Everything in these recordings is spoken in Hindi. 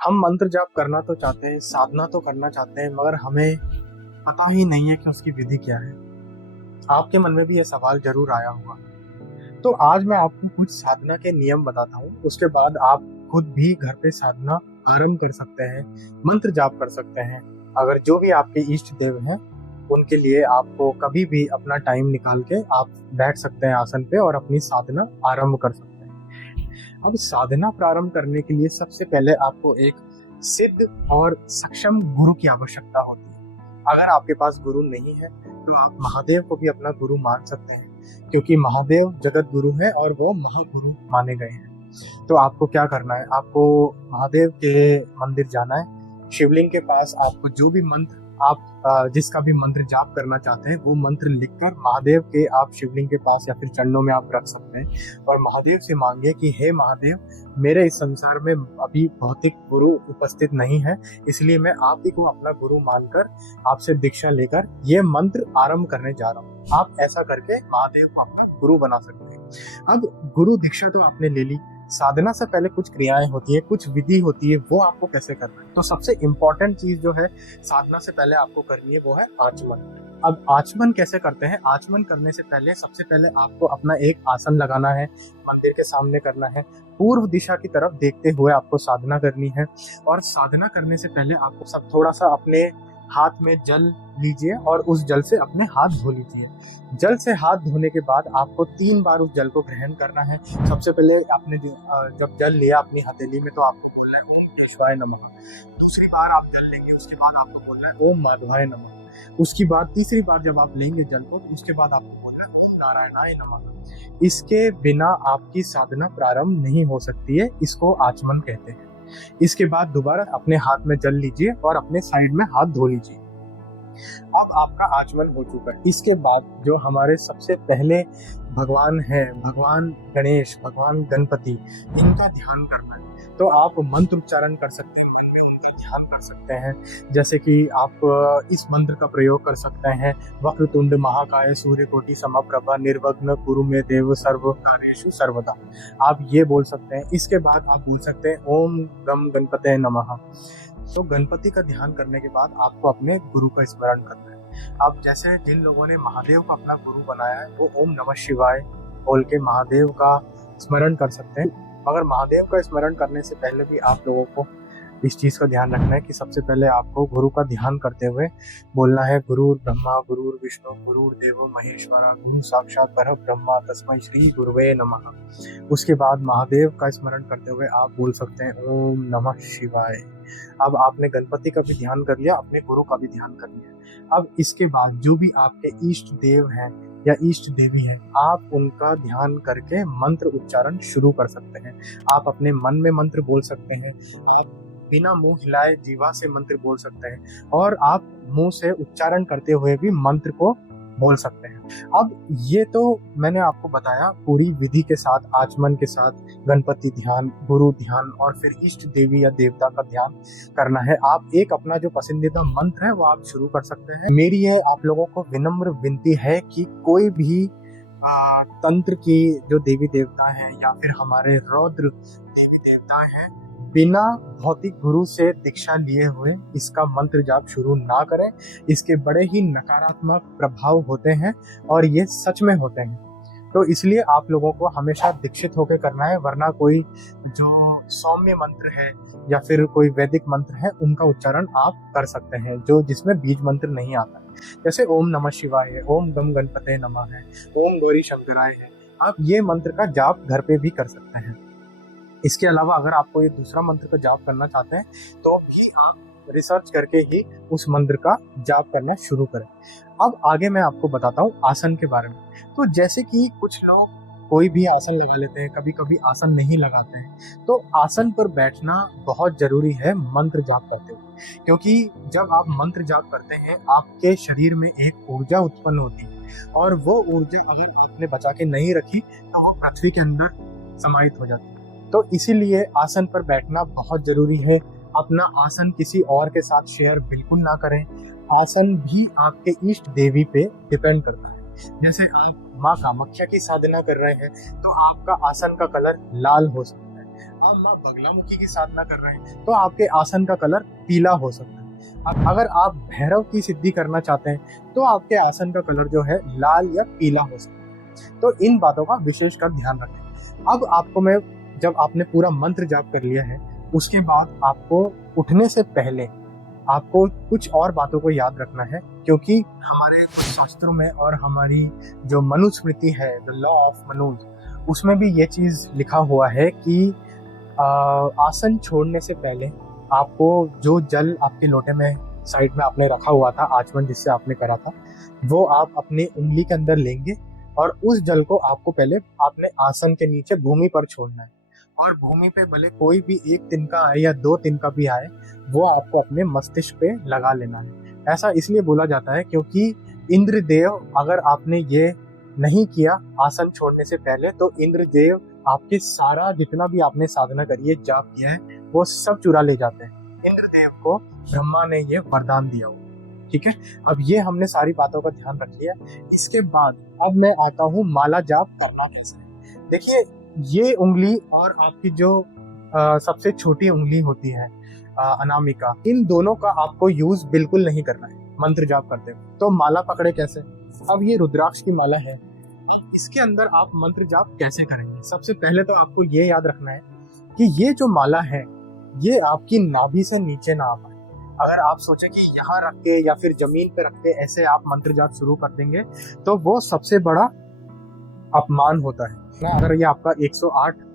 हम मंत्र जाप करना तो चाहते हैं, साधना तो करना चाहते हैं, मगर हमें पता ही नहीं है कि उसकी विधि क्या है। आपके मन में भी यह सवाल जरूर आया होगा। तो आज मैं आपको कुछ साधना के नियम बताता हूँ। उसके बाद आप खुद भी घर पे साधना आरंभ कर सकते हैं, मंत्र जाप कर सकते हैं। अगर जो भी आपके इष्ट देव हैं, उनके लिए आपको कभी भी अपना टाइम निकाल के आप बैठ सकते हैं आसन पे और अपनी साधना आरंभ कर सकते हैं। अब साधना प्रारंभ करने के लिए सबसे पहले आपको एक सिद्ध और सक्षम गुरु की आवश्यकता होती है। अगर आपके पास गुरु नहीं है तो आप महादेव को भी अपना गुरु मान सकते हैं, क्योंकि महादेव जगत गुरु है और वो महागुरु माने गए हैं। तो आपको क्या करना है, आपको महादेव के मंदिर जाना है। शिवलिंग के पास आपको जो भी मंत्र आप जिसका भी मंत्र जाप करना चाहते हैं वो मंत्र लिखकर महादेव के आप शिवलिंग के पास या फिर चरणों में आप रख सकते हैं और महादेव से मांगिए कि हे महादेव, मेरे इस संसार में अभी भौतिक गुरु उपस्थित नहीं है, इसलिए मैं आप ही को अपना गुरु मानकर आपसे दीक्षा लेकर ये मंत्र आरंभ करने जा रहा हूँ। आप ऐसा करके महादेव को अपना गुरु बना सकते हैं। अब गुरु दीक्षा तो आपने ले ली, साधना से पहले कुछ क्रियाएं होती है, कुछ विधि होती है, वो आपको कैसे करना है। तो सबसे इम्पोर्टेंट चीज जो है साधना से पहले आपको करनी है वो है आचमन। अब आचमन कैसे करते हैं? आचमन करने से पहले सबसे पहले आपको अपना एक आसन लगाना है, मंदिर के सामने करना है, पूर्व दिशा की तरफ देखते हुए आपको साधना करनी है। और साधना करने से पहले आपको सब थोड़ा सा अपने हाथ में जल लीजिए और उस जल से अपने हाथ धो लीजिए। जल से हाथ धोने के बाद आपको 3 बार उस जल को ग्रहण करना है। सबसे पहले आपने जब जल लिया अपनी हथेली में तो आपको बोलना है ओम केशवाय नमः। दूसरी बार आप जल लेंगे, उसके बाद आपको बोलना है ओम माधवाय नमः। उसकी बाद तीसरी बार जब आप लेंगे जल को तो उसके बाद आपको बोलना है ओम नारायणाय नमः। इसके बिना आपकी साधना प्रारंभ नहीं हो सकती है, इसको आचमन कहते हैं। इसके बाद दोबारा अपने हाथ में जल लीजिए और अपने साइड में हाथ धो लीजिए। अब आपका आचमन हो चुका है। इसके बाद जो हमारे सबसे पहले भगवान है, भगवान गणेश, भगवान गणपति, इनका ध्यान करना है। तो आप मंत्र उच्चारण कर सकते हैं, इनमें उनका ध्यान कर सकते हैं। जैसे कि आप इस मंत्र का प्रयोग कर सकते हैं, वक्रतुंड महाकाय सूर्यकोटि समप्रभा निर्विघ्न कुरु मे देव सर्व कार्येषु सर्वदा। आप ये बोल सकते हैं। इसके बाद आप बोल सकते हैं ओम गम गणपते नमः। तो गणपति का ध्यान करने के बाद आपको अपने गुरु का स्मरण करना है। अब जैसे जिन लोगों ने महादेव को अपना गुरु बनाया है वो ओम नमः शिवाय बोल के महादेव का स्मरण कर सकते हैं। मगर महादेव का स्मरण करने से पहले भी आप लोगों को इस चीज का ध्यान रखना है कि सबसे पहले आपको गुरु का ध्यान करते हुए बोलना है गुरुर ब्रह्मा गुरुर विष्णु गुरुर देवो महेश्वरा गुरु साक्षात पर ब्रह्मा तस्मै श्री गुरुवे नमः। उसके बाद महादेव का स्मरण करते हुए आप बोल सकते हैं ओम नमः शिवाय। अब आपने गणपति का भी ध्यान कर लिया, अपने गुरु का भी ध्यान कर लिया। अब इसके बाद जो भी आपके इष्ट देव हैं या इष्ट देवी हैं, आप उनका ध्यान करके मंत्र उच्चारण शुरू कर सकते हैं। आप अपने मन में मंत्र बोल सकते हैं, आप बिना मुंह हिलाए जीवा से मंत्र बोल सकते हैं और आप मुंह से उच्चारण करते हुए भी मंत्र को बोल सकते हैं। अब ये तो मैंने आपको बताया पूरी विधि के साथ, आचमन के साथ, गणपति ध्यान, गुरु ध्यान और फिर इष्ट देवी या देवता का ध्यान करना है। आप एक अपना जो पसंदीदा मंत्र है वो आप शुरू कर सकते हैं। मेरी ये आप लोगों को विनम्र विनती है कि कोई भी तंत्र की जो देवी देवता हैं या फिर हमारे रौद्र देवी देवता हैं, बिना भौतिक गुरु से दीक्षा लिए हुए इसका मंत्र जाप शुरू ना करें। इसके बड़े ही नकारात्मक प्रभाव होते हैं और ये सच में होते हैं। तो इसलिए आप लोगों को हमेशा दीक्षित होकर करना है, वरना कोई जो सौम्य मंत्र है या फिर कोई वैदिक मंत्र है उनका उच्चारण आप कर सकते हैं जो जिसमें बीज मंत्र नहीं आता है। जैसे ओम नमः शिवाय है, ओम गम गणपते नमः है, ओम गौरी शंकराय है। आप ये मंत्र का जाप घर पे भी कर सकते हैं। इसके अलावा अगर आपको ये दूसरा मंत्र का जाप करना चाहते हैं तो भी आप रिसर्च करके ही उस मंत्र का जाप करना शुरू करें। अब आगे मैं आपको बताता हूँ आसन के बारे में। तो जैसे कि कुछ लोग कोई भी आसन लगा लेते हैं, कभी कभी आसन नहीं लगाते हैं। तो आसन पर बैठना बहुत जरूरी है मंत्र जाप करते हुए, क्योंकि जब आप मंत्र जाप करते हैं आपके शरीर में एक ऊर्जा उत्पन्न होती है और वो ऊर्जा अगर आपने बचा के नहीं रखी तो वो पृथ्वी के अंदर समाहित हो जाती है। तो इसीलिए आसन पर बैठना बहुत जरूरी है। अपना आसन किसी और के साथ शेयर बिल्कुल ना करें। आसन भी आपके इष्ट देवी पे डिपेंड करता है। जैसे आप माँ कामाख्या की साधना कर रहे हैं तो आपका आसन का कलर लाल हो सकता है। आप माँ बगलामुखी की साधना कर रहे हैं तो आपके आसन का कलर पीला हो सकता है। अगर आप भैरव की सिद्धि करना चाहते हैं तो आपके आसन का कलर जो है लाल या पीला हो सकता है। तो इन बातों का विशेषकर ध्यान रखें। अब आपको मैं, जब आपने पूरा मंत्र जाप कर लिया है, उसके बाद आपको उठने से पहले आपको कुछ और बातों को याद रखना है, क्योंकि हमारे कुछ शास्त्रों में और हमारी जो मनुस्मृति है, द लॉ ऑफ मनुज, उसमें भी ये चीज लिखा हुआ है कि आसन छोड़ने से पहले आपको जो जल आपके लोटे में साइड में आपने रखा हुआ था, आचमन जिससे आपने करा था, वो आप अपनी उंगली के अंदर लेंगे और उस जल को आपको पहले आपने आसन के नीचे भूमि पर छोड़ना है। और भूमि पे भले कोई भी एक तिनका आए या दो तिनका भी आए, वो आपको अपने मस्तिष्क पे लगा लेना है। ऐसा इसलिए बोला जाता है क्योंकि इंद्रदेव, अगर आपने ये नहीं किया आसन छोड़ने से पहले, तो इंद्रदेव आपके सारा जितना भी आपने साधना करी है, जाप किया है, वो सब चुरा ले जाते हैं। इंद्रदेव को ब्रह्मा ने ये वरदान दिया हुआ, ठीक है। अब ये हमने सारी बातों का ध्यान रख लिया। इसके बाद अब मैं आता हूँ माला जाप करना कैसे। देखिए, ये उंगली और आपकी जो सबसे छोटी उंगली होती है अनामिका, इन दोनों का आपको यूज बिल्कुल नहीं करना है मंत्र जाप करते हुए। तो माला पकड़े कैसे? अब ये रुद्राक्ष की माला है, इसके अंदर आप मंत्र जाप कैसे करेंगे? सबसे पहले तो आपको ये याद रखना है कि ये जो माला है, ये आपकी नाभि से नीचे ना आ पाए। अगर आप सोचे कि यहाँ रख के या फिर जमीन पे रख के ऐसे आप मंत्र जाप शुरू कर देंगे, तो वो सबसे बड़ा अपमान होता है। अगर ये आपका 108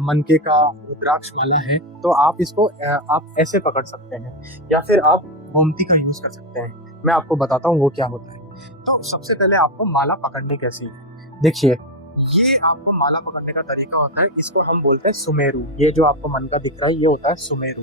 मनके का रुद्राक्ष माला है, तो आप इसको आप ऐसे पकड़ सकते हैं, या फिर आप गोमती का यूज कर सकते हैं। मैं आपको बताता हूँ वो क्या होता है। तो सबसे पहले आपको माला पकड़नी कैसी है, देखिए, ये आपको माला पकड़ने का तरीका होता है, इसको हम बोलते हैं सुमेरु। ये जो आपको मन का दिख रहा है, ये होता है सुमेरु।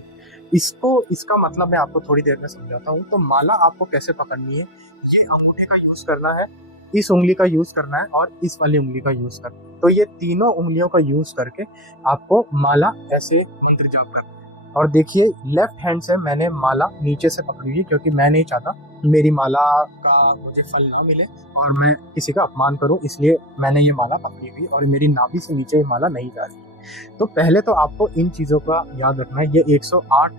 इसका मतलब मैं आपको थोड़ी देर में समझाता हूँ। तो माला आपको कैसे पकड़नी है, ये अंगूठे का यूज करना है, इस उंगली का यूज करना है और इस वाली उंगली का यूज करना है। तो ये तीनों उंगलियों का यूज करके आपको माला ऐसे मंत्र जाप करना है। और देखिए, लेफ्ट हैंड से मैंने माला नीचे से पकड़ी है, क्योंकि मैं नहीं चाहता मेरी माला का मुझे फल ना मिले और मैं किसी का अपमान करूं, इसलिए मैंने ये माला पकड़ी हुई और मेरी नाभि से नीचे ये माला नहीं जा रही। तो पहले तो आपको इन चीजों का याद रखना है। ये 108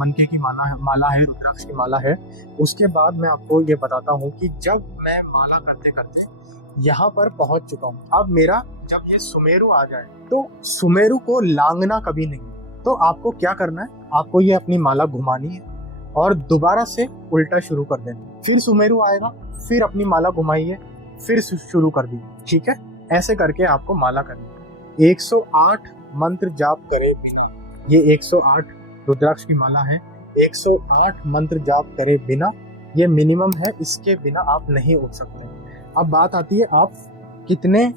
मनके की माला है, रुद्राक्ष की माला है। उसके बाद मैं आपको ये बताता हूँ कि जब मैं माला करते करते यहाँ पर पहुंच चुका हूँ, अब मेरा जब ये सुमेरु आ जाए, तो सुमेरु को लांगना कभी नहीं। तो आपको क्या करना है, आपको ये अपनी माला घुमानी है और दोबारा से उल्टा शुरू कर देना। फिर सुमेरु आएगा, फिर अपनी माला घुमाइए, फिर शुरू कर दीजिए, ठीक है। ऐसे करके आपको माला करनी है। 108 मंत्र जाप करे बिना, ये 108 रुद्राक्ष की माला है, 108 मंत्र जाप करे बिना ये मिनिमम है, इसके बिना आप नहीं उठ सकते। अब बात आती है आप कितने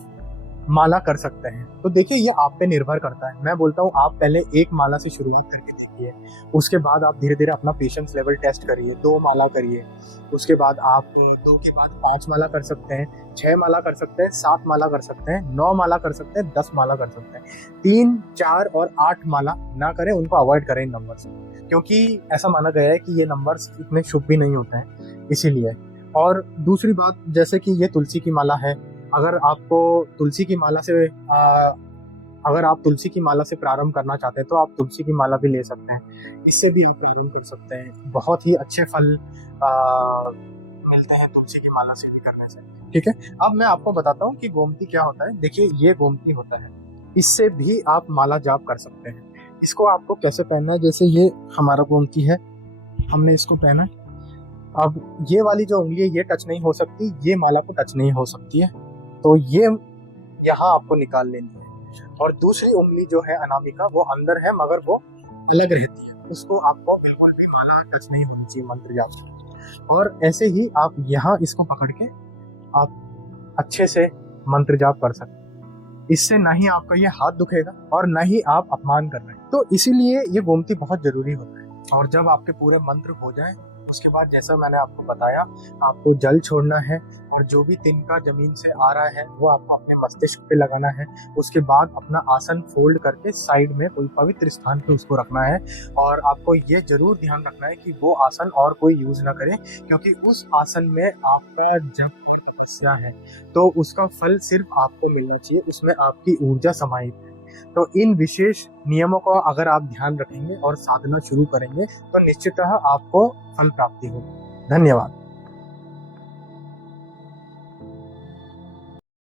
माला कर सकते हैं। तो देखिए, ये आप पे निर्भर करता है। मैं बोलता हूँ आप पहले एक माला से शुरुआत करके देखिए, उसके बाद आप धीरे धीरे अपना पेशेंस लेवल टेस्ट करिए, 2 माला करिए, उसके बाद आप 2 के बाद 5 माला कर सकते हैं, 6 माला कर सकते हैं, 7 माला कर सकते हैं, 9 माला कर सकते हैं, 10 माला कर सकते हैं। 3, 4 और 8 माला ना करें, उनको अवॉइड करें इन नंबर्स, क्योंकि ऐसा माना गया है कि ये नंबर्स इतने शुभ भी नहीं होते हैं, इसीलिए। और दूसरी बात, जैसे कि ये तुलसी की माला है, अगर आपको तुलसी की माला से अगर आप तुलसी की माला से प्रारंभ करना चाहते हैं, तो आप तुलसी की माला भी ले सकते हैं, इससे भी आप प्रारंभ कर सकते हैं। बहुत ही अच्छे फल मिलते हैं तुलसी की माला से भी करने से, ठीक है। अब मैं आपको बताता हूँ कि गोमती क्या होता है। देखिए, ये गोमती होता है, इससे भी आप माला जाप कर सकते हैं। इसको आपको कैसे पहनना है, जैसे ये हमारा गोमती है, हमने इसको पहना है। अब ये वाली जो उंगली है, ये टच नहीं हो सकती, ये माला को टच नहीं हो सकती है, तो ये यहाँ आपको निकाल लेनी है। और दूसरी उंगली जो है अनामिका, वो अंदर है मगर वो अलग रहती है, उसको आपको बिल्कुल भी माला टच नहीं होनी चाहिए मंत्र जाप में। और ऐसे ही आप यहाँ इसको पकड़ के आप अच्छे से मंत्र जाप कर सकते हैं। इससे ना ही आपका ये हाथ दुखेगा और ना ही आप अपमान कर रहे हैं। तो इसीलिए ये गोमती बहुत जरूरी होता है। और जब आपके पूरे मंत्र हो जाए, उसके बाद जैसा मैंने आपको बताया, आपको जल छोड़ना है और जो भी तिनका जमीन से आ रहा है वो आपको अपने मस्तिष्क पे लगाना है। उसके बाद अपना आसन फोल्ड करके साइड में कोई पवित्र स्थान पे उसको रखना है। और आपको ये जरूर ध्यान रखना है कि वो आसन और कोई यूज ना करे, क्योंकि उस आसन में आपका जब तपस्या है तो उसका फल सिर्फ आपको मिलना चाहिए, उसमें आपकी ऊर्जा समाहित है। तो इन विशेष नियमों को अगर आप ध्यान रखेंगे और साधना शुरू करेंगे तो निश्चितः आपको फल प्राप्ति होगी। धन्यवाद।